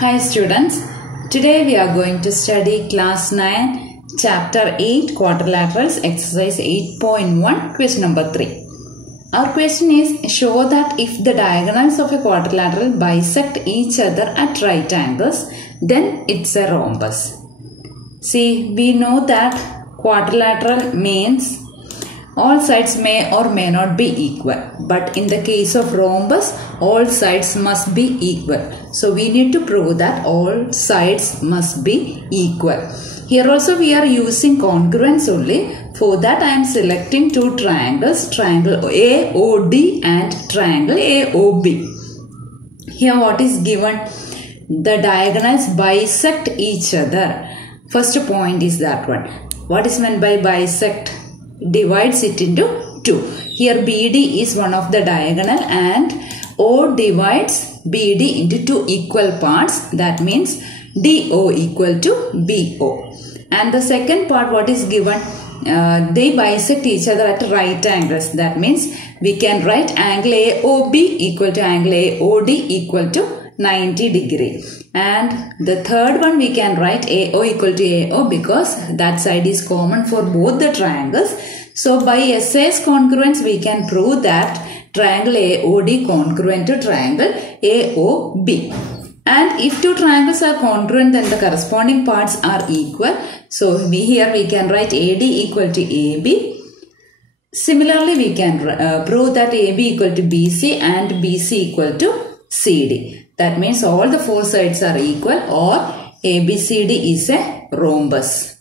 Hi students, today we are going to study class 9 chapter 8 quadrilaterals exercise 8.1 question number 3. Our question is, show that if the diagonals of a quadrilateral bisect each other at right angles, then it's a rhombus. See, we know that quadrilateral means all sides may or may not be equal, but in the case of rhombus, all sides must be equal. So we need to prove that all sides must be equal. Here also we are using congruence only. For that I am selecting two triangles, triangle AOD and triangle AOB. Here what is given? The diagonals bisect each other. First point is that one. What is meant by bisect? Divides it into two. Here BD is one of the diagonal and O divides BD into two equal parts. That means DO equal to BO. And the second part, what is given? They bisect each other at right angles. That means we can write angle AOB equal to angle AOD equal to 90 degree. And the third one we can write AO equal to AO because that side is common for both the triangles. So by SAS congruence we can prove that triangle AOD congruent to triangle AOB. And if two triangles are congruent, then the corresponding parts are equal. So here we can write AD equal to AB. Similarly, we can prove that AB equal to BC and BC equal to CD. That means all the four sides are equal or ABCD is a rhombus.